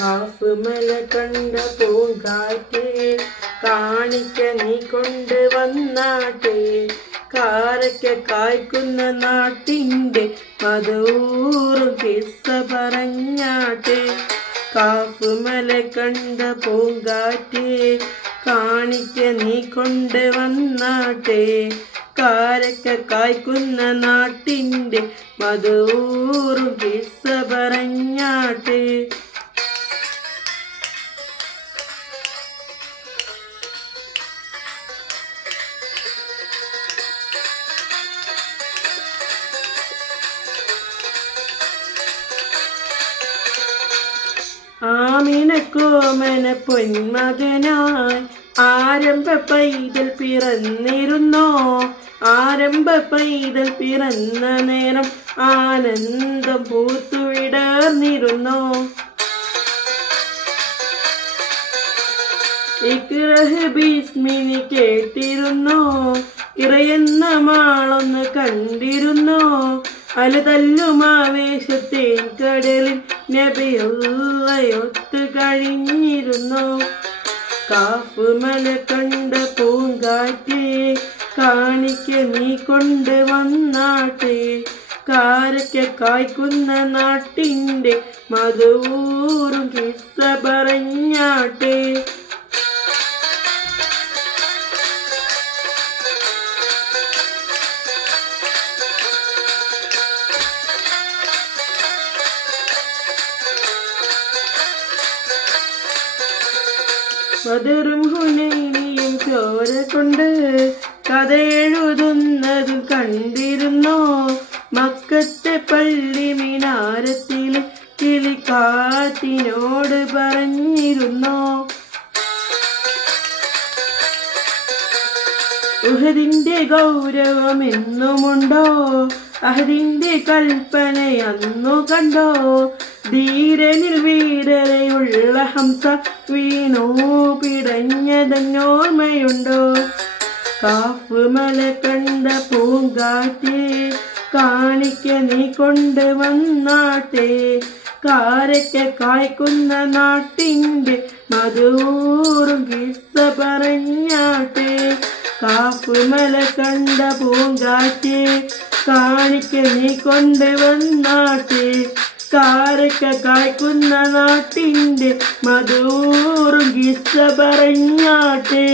കാഫുമല കണ്ട പൂങ്കാറ്റേ കാണിക്ക നീ കൊണ്ട് വന്നാട്ടെ കാരക്ക കായ്ക്കുന്ന നാട്ടിൻ്റെ മധൂറും കിസ്സ പറഞ്ഞാട്ടെ. കാഫുമല കണ്ട പൂങ്കാറ്റേ കാണിക്ക നീ കൊണ്ട് വന്നാട്ടെ കാരക്ക കായ്ക്കുന്ന നാട്ടിൻ്റെ മധൂറും കിസ്സ പറഞ്ഞാട്ടെ. ആമിനക്കോമന പൊന്മകനായി ആരംഭ പൈതൽ പിറന്നിരുന്നോ. ആരംഭ പൈതൽ പിറന്ന നേരം ആനന്ദം പൂത്തുവിടർന്നിരുന്നോ. ഇക്റഹ് ബിസ്മിനി കേട്ടിരുന്നോ. ഇറയെന്ന മാളൊന്ന് കണ്ടിരുന്നോ. അലതല്ലുമാവേശത്തേൻ കടലിൽ നബിയുള്ളയൊത്ത് കഴിഞ്ഞിരുന്നു. കാഫുമല കണ്ട പൂങ്കാറ്റേ കാണിക്ക നീ കൊണ്ട് വന്നാട്ടെ കാരക്ക കായ്ക്കുന്ന നാട്ടിൻ്റെ മധൂറും കിസ്സ പറഞ്ഞാട്ടെ. ബദറും ഹുനൈനിയും ചോര കൊണ്ട് കഥ എഴുതുന്നതും കണ്ടിരുന്നോ. മക്കത്തെ പള്ളി മിനാരത്തിൽ കിളിക്കാറ്റിനോട് പറഞ്ഞിരുന്നോ. ഉഹദിന്റെ ഗൗരവം എന്നുമുണ്ടോ. അഹദിന്റെ കൽപ്പന അന്നു കണ്ടോ. ധീരനിൽ വീരതയുള്ള ഹംസ വീണോ പിടഞ്ഞതന്നോർമ്മയുണ്ടോ. കാഫുമല കണ്ട പൂങ്കാറ്റേ കാണിക്ക നീ കൊണ്ട് വന്നാട്ടെ കാരക്ക കായ്ക്കുന്ന നാട്ടിൻ്റെ മധൂറും കിസ്സ പറഞ്ഞാട്ടെ. കാഫുമല കണ്ട പൂങ്കാറ്റേ കാണിക്ക നീ കൊണ്ട് വന്നാട്ടെ കാരക്ക കായ്ക്കുന്ന നാട്ടിൻ്റെ മധൂറും കിസ്സ പറഞ്ഞാട്ടെ.